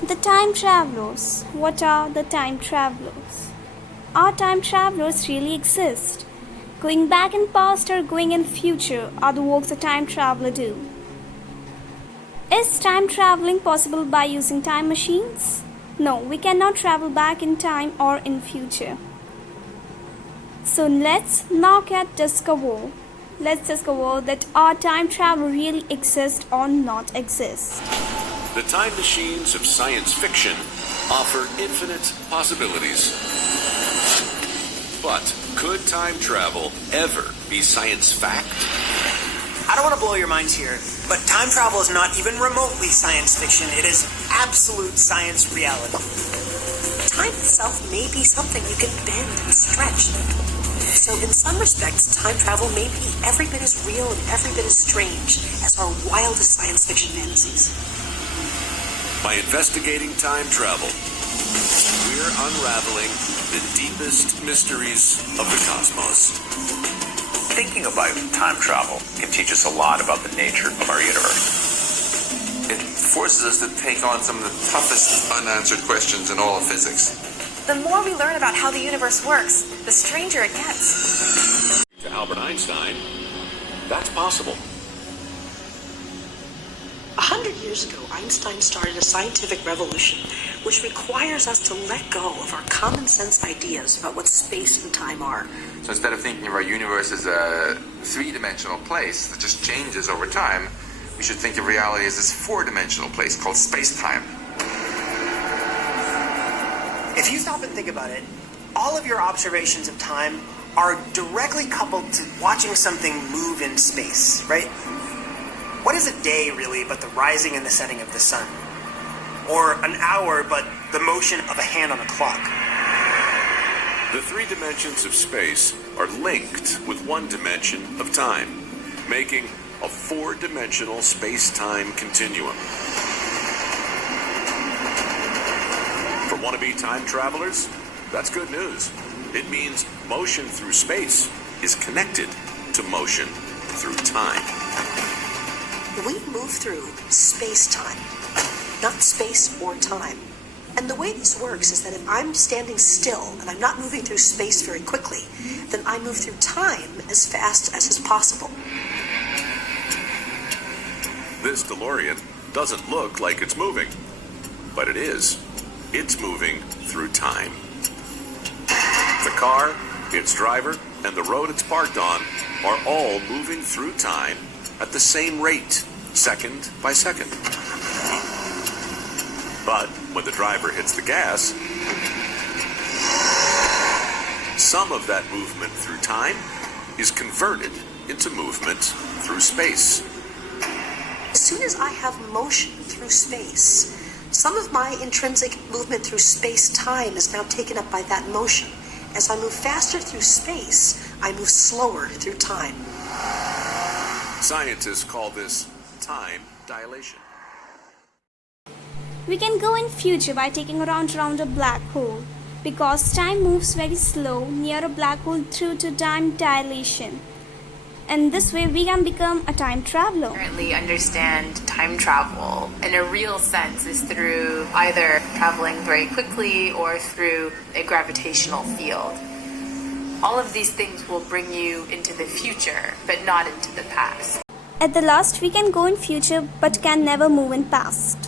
The time travelers. What are the time travelers? Are time travelers really exist? Going back in past or going in future are the works a time traveler do. Is time traveling possible by using time machines? No, we cannot travel back in time or in future. So let's now discover that our time travel really exists or not exist. The time machines of science fiction offer infinite possibilities. But could time travel ever be science fact? I don't want to blow your minds here, but time travel is not even remotely science fiction. It is absolute science reality. Time itself may be something you can bend and stretch. So in some respects, time travel may be every bit as real and every bit as strange as our wildest science fiction fantasies. By investigating time travel, we're unraveling the deepest mysteries of the cosmos. Thinking about time travel can teach us a lot about the nature of our universe. It forces us to take on some of the toughest unanswered questions in all of physics. The more we learn about how the universe works, the stranger it gets. To Albert Einstein, that's possible. 100 years ago, Einstein started a scientific revolution which requires us to let go of our common sense ideas about what space and time are. So instead of thinking of our universe as a three-dimensional place that just changes over time, we should think of reality as this four-dimensional place called space-time. If you stop and think about it, all of your observations of time are directly coupled to watching something move in space, right? What is a day really but the rising and the setting of the sun? Or an hour but the motion of a hand on a clock? The three dimensions of space are linked with one dimension of time, making a four-dimensional space-time continuum. For wannabe time travelers, that's good news. It means motion through space is connected to motion through time. We move through space-time, not space or time. And the way this works is that if I'm standing still and I'm not moving through space very quickly, then I move through time as fast as is possible. This DeLorean doesn't look like it's moving, but it is. It's moving through time. The car, its driver, and the road it's parked on are all moving through time at the same rate, second by second. But when the driver hits the gas, some of that movement through time is converted into movement through space. As soon as I have motion through space, some of my intrinsic movement through space-time is now taken up by that motion. As I move faster through space, I move slower through time. Scientists call this time dilation. We can go in future by taking a round around a black hole because time moves very slow near a black hole through to time dilation. And this way we can become a time traveler. Currently understand time travel in a real sense is through either traveling very quickly or through a gravitational field. All of these things will bring you into the future, but not into the past. At the last, we can go in future but can never move in past.